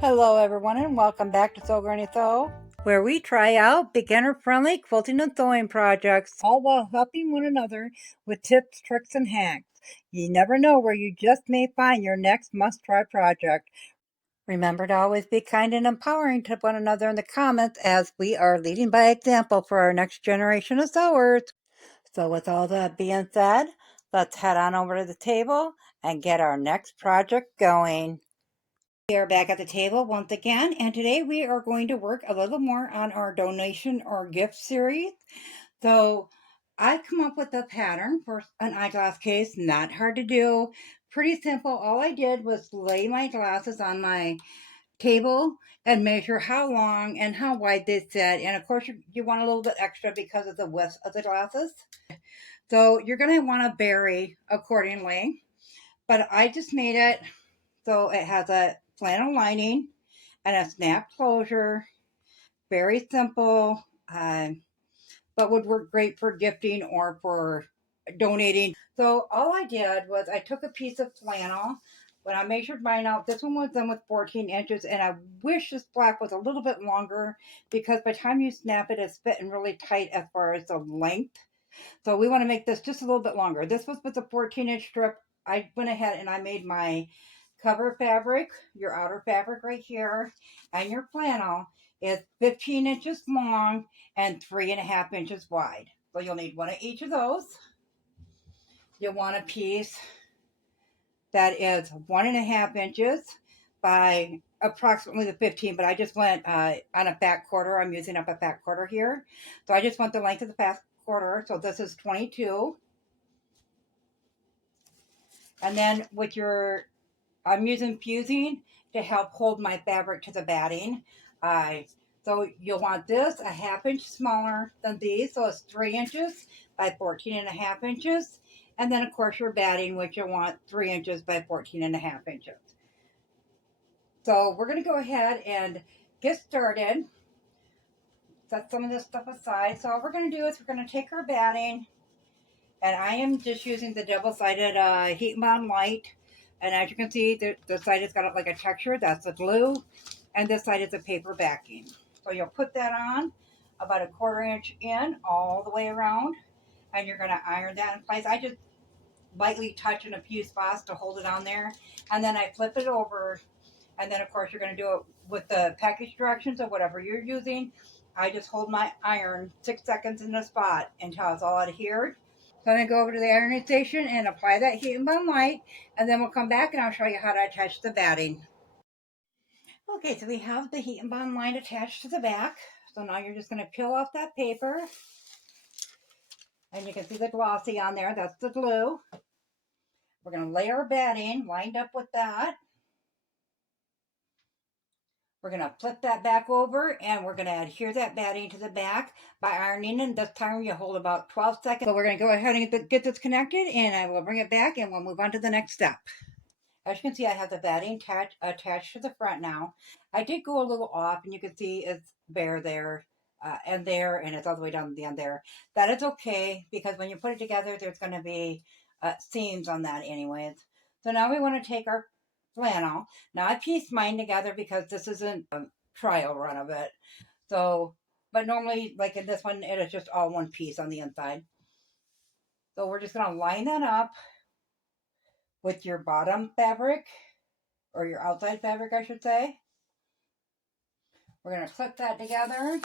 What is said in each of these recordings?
Hello everyone and welcome back to Sew Granny Sew, where we try out beginner-friendly quilting and sewing projects, all while helping one another with tips, tricks, and hacks. You never know where you just may find your next must-try project. Remember to always be kind and empowering to one another in the comments, as we are leading by example for our next generation of sewers. So with all that being said, let's head on over to the table and get our next project going. We are back at the table once again, and today we are going to work a little more on our donation or gift series. So I come up with a pattern for an eyeglass case, not hard to do, pretty simple. All I did was lay my glasses on my table and measure how long and how wide they sit. And of course, you want a little bit extra because of the width of the glasses. So you're going to want to vary accordingly. But I just made it so it has a flannel lining and a snap closure. Very simple, but would work great for gifting or for donating. So all I did was I took a piece of flannel. When I measured mine out, this one was done with 14 inches, and I wish this black was a little bit longer because by the time you snap it, it's fitting really tight as far as the length. So we want to make this just a little bit longer. This was with a 14-inch strip. I went ahead and I made my cover fabric, your outer fabric right here, and your flannel is 15 inches long and 3.5 inches wide. So you'll need one of each of those. You'll want a piece that is 1.5 inches by approximately the 15, but I just went on a fat quarter. I'm using up a fat quarter here. So I just want the length of the fat quarter. So this is 22. And then with your, I'm using fusing to help hold my fabric to the batting. So you'll want this a 1/2 inch smaller than these. So it's 3 inches by 14.5 inches. And then of course your batting, which you'll want 3 inches by 14.5 inches. So we're going to go ahead and get started. Set some of this stuff aside. So what we're going to do is we're going to take our batting, and I am just using the double-sided Heat and Bond Light. And as you can see, the side has got like a texture. That's the glue. And this side is a paper backing. So you'll put that on about 1/4 inch in all the way around. And you're going to iron that in place. I just lightly touch in a few spots to hold it on there. And then I flip it over. And then, of course, you're going to do it with the package directions of whatever you're using. I just hold my iron 6 seconds in the spot until it's all adhered. So I'm going to go over to the ironing station and apply that Heat and Bond Light, and then we'll come back and I'll show you how to attach the batting. Okay, so we have the Heat and Bond Light attached to the back. So now you're just going to peel off that paper, and you can see the glossy on there. That's the glue. We're going to lay our batting lined up with that. We're going to flip that back over, and we're going to adhere that batting to the back by ironing, and this time you hold about 12 seconds. So we're going to go ahead and get this connected, and I will bring it back, and we'll move on to the next step. As you can see, I have the batting attached to the front now. I did go a little off, and you can see it's bare there and there, and it's all the way down to the end there. That is okay, because when you put it together, there's going to be seams on that anyways. So now we want to take our flannel. Now I pieced mine together because this isn't a trial run of it. So, but normally, like in this one, it is just all one piece on the inside. So we're just going to line that up with your bottom fabric, or your outside fabric, I should say. We're going to clip that together.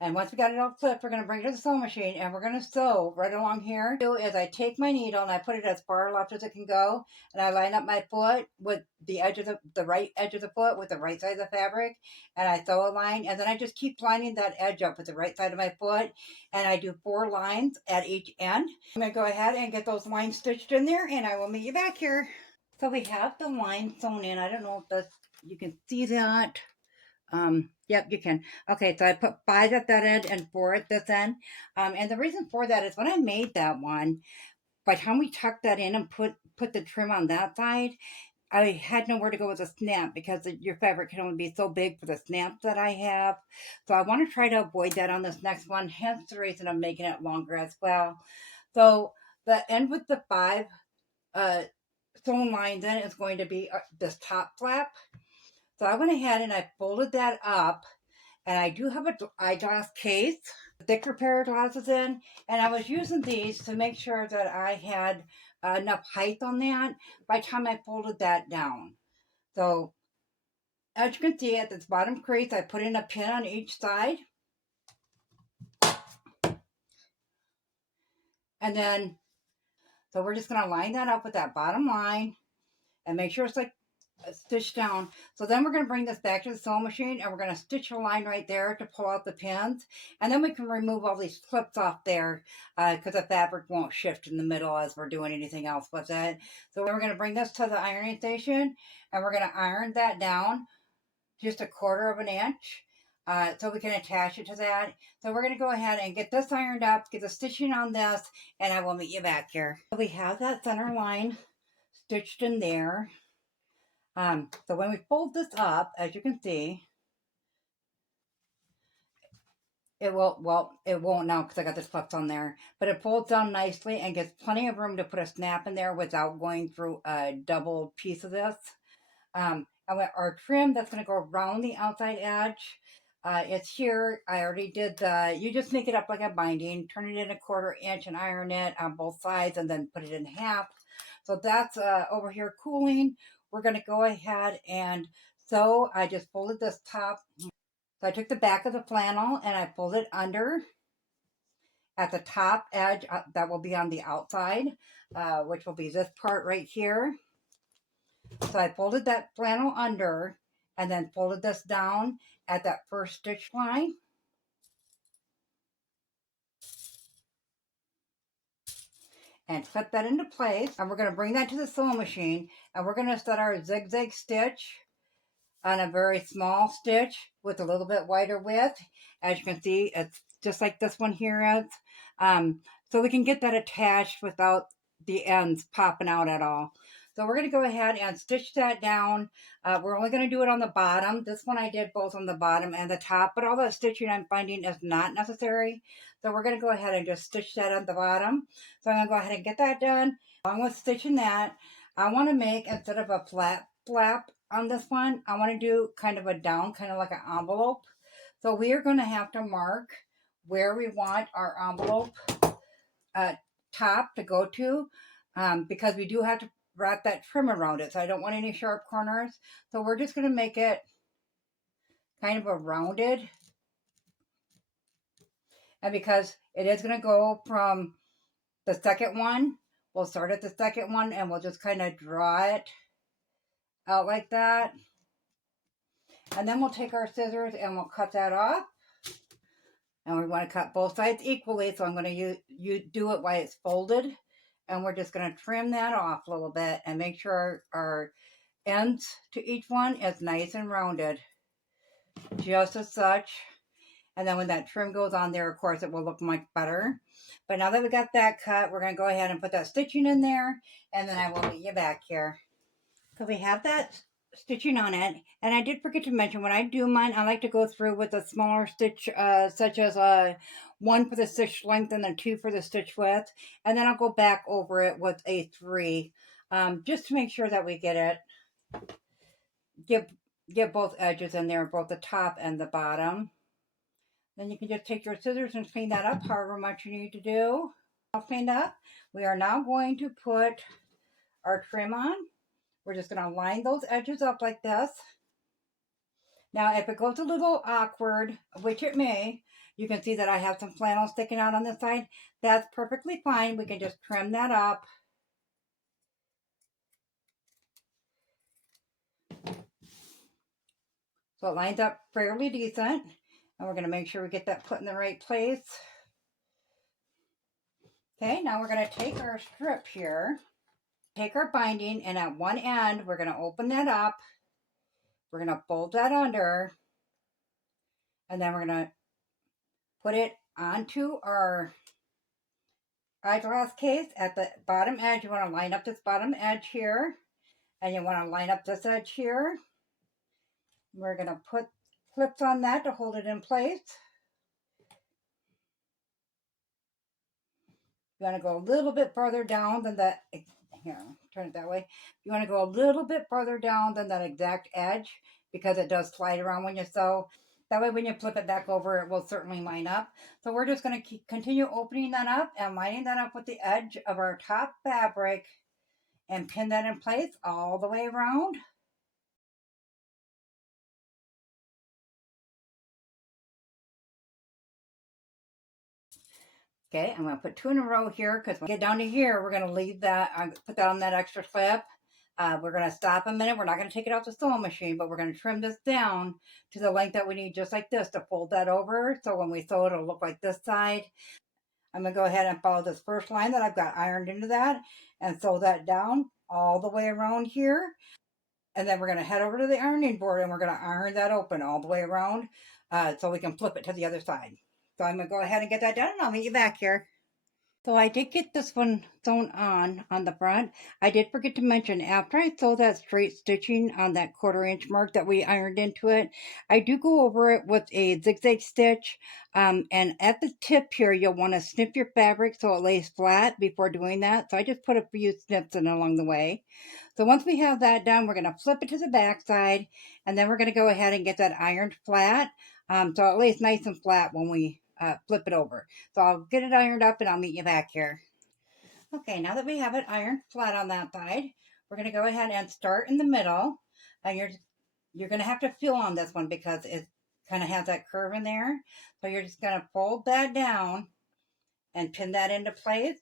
And once we got it all clipped, we're going to bring it to the sewing machine and we're going to sew right along here. What I do is I take my needle and I put it as far left as it can go, and I line up my foot with the edge of the right edge of the foot with the right side of the fabric, and I sew a line, and then I just keep lining that edge up with the right side of my foot, and I do 4 lines at each end. I'm going to go ahead and get those lines stitched in there, and I will meet you back here. So we have the line sewn in. I don't know if you can see that. Yep, you can. Okay, so I put 5 at that end and 4 at this end. And the reason for that is when I made that one, by the time we tucked that in and put the trim on that side, I had nowhere to go with a snap because your fabric can only be so big for the snaps that I have. So I want to try to avoid that on this next one, hence the reason I'm making it longer as well. So the end with the 5 sewn lines in is going to be this top flap. So I went ahead and I folded that up, and I do have an eyeglass case, a thicker pair of glasses in, and I was using these to make sure that I had enough height on that by the time I folded that down. So as you can see at this bottom crease, I put in a pin on each side. And then, so we're just going to line that up with that bottom line and make sure it's like stitched down. So then we're going to bring this back to the sewing machine and we're going to stitch a line right there to pull out the pins. And then we can remove all these clips off there because the fabric won't shift in the middle as we're doing anything else with it. So we're going to bring this to the ironing station and we're going to iron that down just 1/4 of an inch. So we can attach it to that. So we're going to go ahead and get this ironed up, get the stitching on this, and I will meet you back here. So we have that center line stitched in there. So when we fold this up, as you can see, it will, well, it won't now because I got this flex on there, but it folds down nicely and gets plenty of room to put a snap in there without going through a double piece of this. And our trim that's going to go around the outside edge, it's here. I already did you just make it up like a binding, turn it in 1/4 inch and iron it on both sides and then put it in half. So that's over here cooling. We're going to go ahead and sew. I just folded this top. So I took the back of the flannel and I folded under at the top edge that will be on the outside, which will be this part right here. So I folded that flannel under and then folded this down at that first stitch line. And clip that into place. And we're going to bring that to the sewing machine and we're going to set our zigzag stitch on a very small stitch with a little bit wider width. As you can see, it's just like this one here is. So we can get that attached without the ends popping out at all. So we're going to go ahead and stitch that down. We're only going to do it on the bottom. This one I did both on the bottom and the top, but all that stitching I'm finding is not necessary. So we're going to go ahead and just stitch that on the bottom. So I'm going to go ahead and get that done. Along with stitching that, I want to make, instead of a flat flap on this one, I want to do kind of a down, kind of like an envelope. So we are going to have to mark where we want our envelope top to go to because we do have to wrap that trim around it. So I don't want any sharp corners. So we're just going to make it kind of a rounded. And because it is going to go from the second one, we'll start at the second one and we'll just kind of draw it out like that. And then we'll take our scissors and we'll cut that off. And we want to cut both sides equally, so I'm going to do it while it's folded. And we're just going to trim that off a little bit and make sure our ends to each one is nice and rounded. Just as such. And then when that trim goes on there, of course, it will look much better. But now that we got that cut, we're going to go ahead and put that stitching in there. And then I will meet you back here. So we have that stitching on it, and I did forget to mention when I do mine, I like to go through with a smaller stitch, such as 1 for the stitch length and then 2 for the stitch width, and then I'll go back over it with a 3, just to make sure that we get both edges in there, both the top and the bottom. Then you can just take your scissors and clean that up however much you need to do. All cleaned up. We are now going to put our trim on. We're just going to line those edges up like this. Now, if it goes a little awkward, which it may, you can see that I have some flannel sticking out on this side. That's perfectly fine. We can just trim that up. So it lines up fairly decent. And we're going to make sure we get that put in the right place. Okay, now we're going to take our strip here. Take our binding, and at one end, we're going to open that up. We're going to fold that under, and then we're going to put it onto our eyeglass case at the bottom edge. You want to line up this bottom edge here, And you want to line up this edge here. We're going to put clips on that to hold it in place. You want to go a little bit farther down than that. Here, turn it that way. You want to go a little bit farther down than that exact edge because it does slide around when you sew. That way when you flip it back over, it will certainly line up. So we're just going to continue opening that up and lining that up with the edge of our top fabric and pin that in place all the way around. Okay, I'm going to put 2 in a row here because when we get down to here, we're going to leave that, put that on that extra clip. We're going to stop a minute. We're not going to take it out the sewing machine, but we're going to trim this down to the length that we need, just like this, to fold that over. So when we sew it, it'll look like this side. I'm going to go ahead and follow this first line that I've got ironed into that and sew that down all the way around here. And then we're going to head over to the ironing board and we're going to iron that open all the way around so we can flip it to the other side. So I'm going to go ahead and get that done and I'll meet you back here. So I did get this one sewn on the front. I did forget to mention, after I sew that straight stitching on that 1/4 inch mark that we ironed into it, I do go over it with a zigzag stitch. And at the tip here, you'll want to snip your fabric so it lays flat before doing that. So I just put a few snips in along the way. So once we have that done, we're going to flip it to the back side, and then we're going to go ahead and get that ironed flat. So it lays nice and flat when we flip it over. So I'll get it ironed up and I'll meet you back here. Okay, now that we have it ironed flat on that side, we're going to go ahead and start in the middle. And you're going to have to feel on this one because it kind of has that curve in there. So you're just going to fold that down and pin that into place.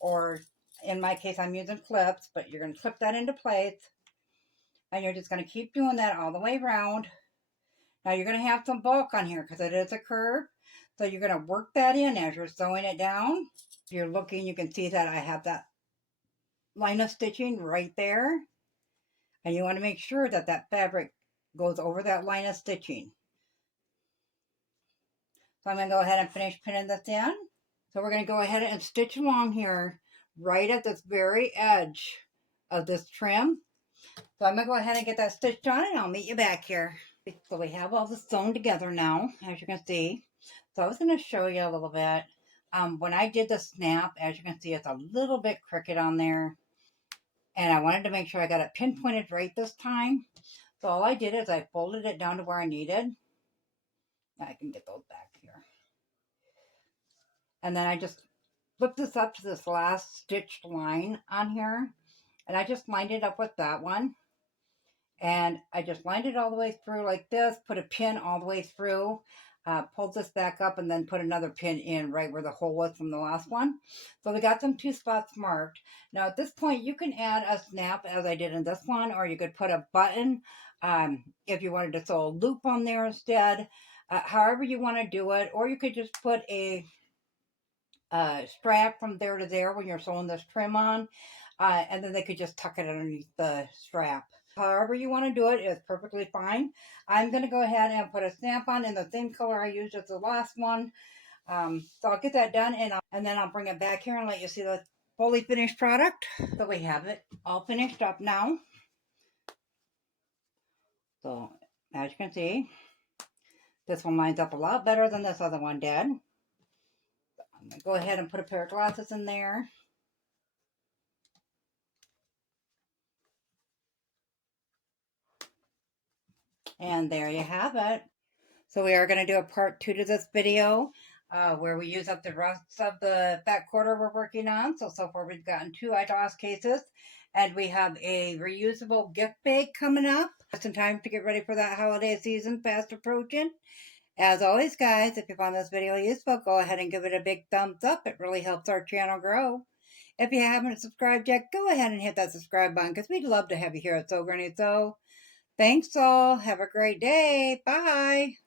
Or in my case, I'm using clips, but you're going to clip that into place. And you're just going to keep doing that all the way around. Now you're going to have some bulk on here because it is a curve. So you're going to work that in as you're sewing it down. If you're looking, you can see that I have that line of stitching right there. And you want to make sure that that fabric goes over that line of stitching. So I'm going to go ahead and finish pinning this in. So we're going to go ahead and stitch along here right at this very edge of this trim. So I'm going to go ahead and get that stitched on and I'll meet you back here. So we have all this sewn together now, as you can see. So I was going to show you a little bit. When I did the snap, as you can see, it's a little bit crooked on there. And I wanted to make sure I got it pinpointed right this time. So all I did is I folded it down to where I needed. I can get those back here. And then I just flipped this up to this last stitched line on here. And I just lined it up with that one. And I just lined it all the way through like this, put a pin all the way through, pulled this back up, and then put another pin in right where the hole was from the last one. So we got them 2 spots marked. Now at this point, you can add a snap as I did in this one, or you could put a button if you wanted to sew a loop on there instead. However you want to do it, or you could just put a strap from there to there when you're sewing this trim on, and then they could just tuck it underneath the strap. However you want to do it is perfectly fine. I'm going to go ahead and put a snap on in the same color I used as the last one. So I'll get that done and then I'll bring it back here and let you see the fully finished product. So we have it all finished up now. So as you can see, this one lines up a lot better than this other one did. So I'm going to go ahead and put a pair of glasses in there. And there you have it. So we are going to do a part 2 to this video where we use up the rest of the fat quarter we're working on. So far we've gotten 2 eyeglass cases. And we have a reusable gift bag coming up. Just in time to get ready for that holiday season fast approaching. As always, guys, if you found this video useful, go ahead and give it a big thumbs up. It really helps our channel grow. If you haven't subscribed yet, go ahead and hit that subscribe button because we'd love to have you here at Sew Granny Sew. Thanks all. Have a great day. Bye.